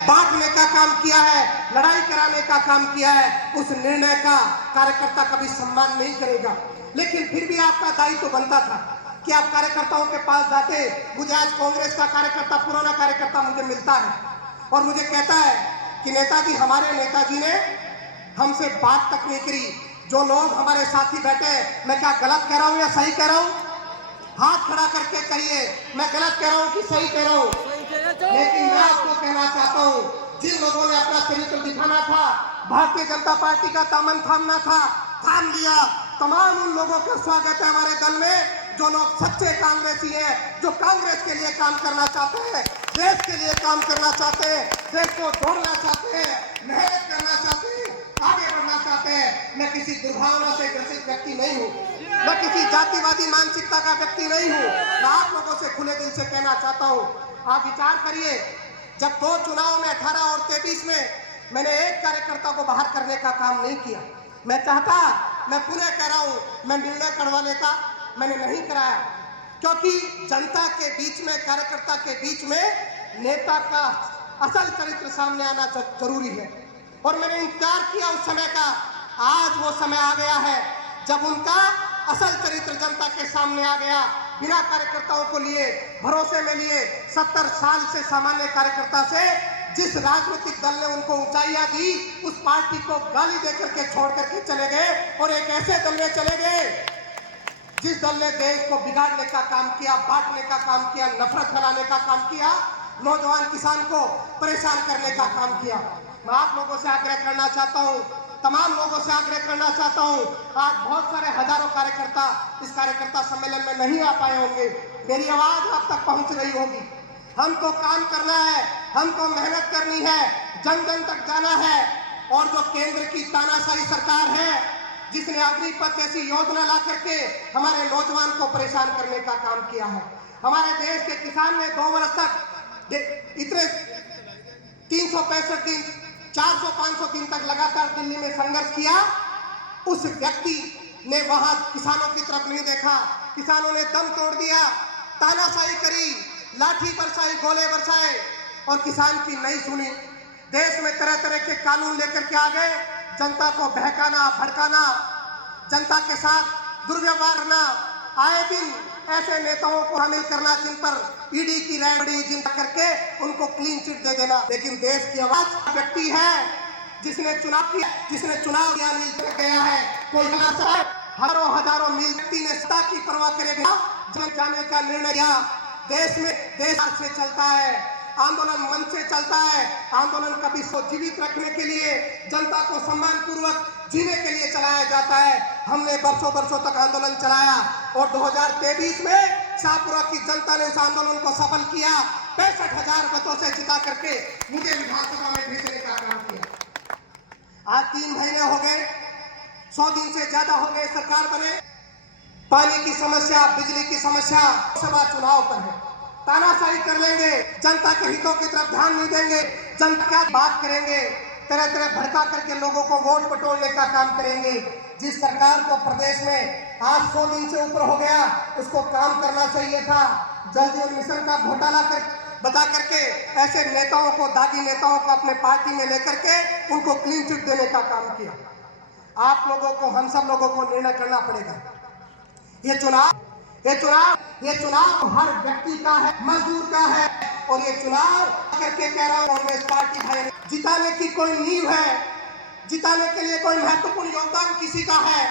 बांटने का काम किया है, लड़ाई कराने का काम किया है, उस निर्णय का कार्यकर्ता कभी सम्मान नहीं करेगा। लेकिन फिर भी आपका दायित्व तो बनता था कि आप कार्यकर्ताओं के पास जाते। मुझे आज कांग्रेस का कार्यकर्ता, पुराना कार्यकर्ता मुझे मिलता है और मुझे कहता है कि नेताजी, हमारे नेताजी ने हमसे बात तक नहीं करी। जो लोग हमारे साथी बैठे, मैं क्या गलत कह रहा हूं या सही कह रहा हूं? हाथ खड़ा करके कहिए मैं गलत कह रहा हूं कि सही कह रहा हूं। लेकिन मैं आपको कहना चाहता हूं, जिन लोगों ने अपना चरित्र दिखाना था, भारतीय जनता पार्टी का दामन थामना था, थाम लिया। तमाम उन लोगों का स्वागत है हमारे दल में जो लोग सच्चे कांग्रेसी हैं, जो कांग्रेस के लिए काम करना चाहते हैं, देश के लिए काम करना चाहते हैं, देश को जोड़ना चाहते हैं, मेहनत करना चाहते हैं, आगे बढ़ना चाहते हैं। मैं किसी दुर्भावना से ग्रसित व्यक्ति नहीं हूँ, मैं किसी जातिवादी मानसिकता का व्यक्ति नहीं हूँ। मैं आप लोगों से खुले दिल से कहना चाहता हूँ, आप विचार करिए। जब 2 चुनाव में 18 और 23 में मैंने एक कार्यकर्ता को बाहर करने का काम नहीं किया। मैं चाहता, मैं पुनः कह रहा हूँ, मैं निर्णय करवा लेता, मैंने नहीं कराया। क्योंकि जनता के बीच में, कार्यकर्ता के बीच में नेता का असल चरित्र सामने आना जरूरी है। और मैंने इंतजार किया उस समय का। आज वो समय आ गया है जब उनका असल चरित्र जनता के सामने आ गया। बिना कार्यकर्ताओं को लिए, भरोसे में लिए, 70 साल से सामान्य कार्यकर्ता से जिस राजनीतिक दल ने उनको ऊंचाइयां दी, उस पार्टी को गाली देकर के छोड़ करके चले गए और एक ऐसे दल में चले गए जिस दल ने देश को बिगाड़ने का काम किया, बांटने का काम किया, नफरत फैलाने का काम किया, नौजवान किसान को परेशान करने का काम किया। मैं आप लोगों से आग्रह करना चाहता हूं, तमाम लोगों से आग्रह करना चाहता हूं। आज बहुत सारे हजारों कार्यकर्ता इस कार्यकर्ता सम्मेलन में नहीं आ पाए होंगे, मेरी आवाज आप तक पहुंच रही होगी। हमको काम करना है, हमको मेहनत करनी है, जन जन तक जाना है। और जो केंद्र की तानाशाही सरकार है, जिसने अग्निपथ जैसी योजना ला करके हमारे नौजवान को परेशान करने का काम किया है, हमारे देश के किसान ने 2 वर्ष तक इतने 365 दिन, 400-500 दिन तक लगातार दिल्ली में संघर्ष किया। उस व्यक्ति ने वहां किसानों की तरफ नहीं देखा, किसानों ने दम तोड़ दिया, तानाशाही करी, लाठी बरसाई, गोले बरसाए और किसान की नहीं सुनी। देश में तरह तरह के कानून लेकर के आ गए, जनता को बहकाना, भड़काना, जनता के साथ दुर्व्यवहार करना, आए दिन ऐसे नेताओं को शामिल करना जिन पर ईडी की रेड जिन करके उनको क्लीन चिट दे देना। लेकिन देश की आवाज व्यक्ति है जिसने चुनाव किया, जिसने चुनाव किया, नील गया है। कोई हजारों मील व्यक्ति ने सत्ता की परवाह करेगा जब जाने का निर्णय किया। देश में देश से चलता है, आंदोलन मन से चलता है। आंदोलन कभी को जीवित रखने के लिए, जनता को सम्मान पूर्वक जीने के लिए चलाया जाता है। हमने बरसों तक आंदोलन चलाया और 2023 में शाहपुरा की जनता ने उस आंदोलन को सफल किया। 65,000 मतों से जिता करके मुझे विधानसभा में भेजने का काम किया। आज 3 महीने हो गए, 100 दिन से ज्यादा हो गए सरकार बने। पानी की समस्या, बिजली की समस्या सभा चुनाव पर है। तानाशाही कर लेंगे, जनता के हितों की तरफ ध्यान नहीं देंगे, जनता क्या बात करेंगे, तरह तरह भड़का करके लोगों को वोट बटोरने का काम करेंगे। जिस सरकार को प्रदेश में आज 100 दिन से ऊपर हो गया, उसको काम करना चाहिए था। जल जीवन मिशन का घोटाला बता करके ऐसे नेताओं को, दागी नेताओं को अपने पार्टी में लेकर के उनको क्लीन चिट देने का काम किया। आप लोगों को, हम सब लोगों को निर्णय करना पड़ेगा। ये चुनाव हर व्यक्ति का है, मजदूर का है। और ये चुनाव करके कह रहा हूं, कांग्रेस पार्टी भाई, जिताने की कोई नींव है, जिताने के लिए कोई महत्वपूर्ण योगदान किसी का है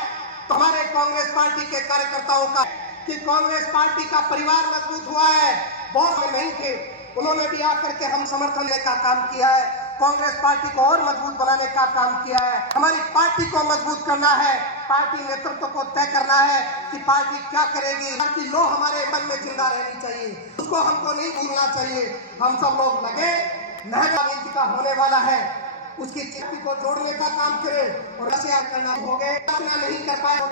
तो हमारे कांग्रेस पार्टी के कार्यकर्ताओं का। कि कांग्रेस पार्टी का परिवार मजबूत हुआ है, बहुत में नहीं थे, उन्होंने भी आकर के हम समर्थन देने का काम किया है। कांग्रेस पार्टी को और मजबूत बनाने का काम किया है। हमारी पार्टी को मजबूत करना है, पार्टी नेतृत्व को तय करना है कि पार्टी क्या करेगी। पार्टी लो हमारे मन में जिंदा रहनी चाहिए, उसको हमको नहीं भूलना चाहिए। हम सब लोग लगे, महंगाई का होने वाला है, उसकी चिट्ठी को जोड़ने का काम करें और ऐसे करना हो गए, नहीं कर पाए।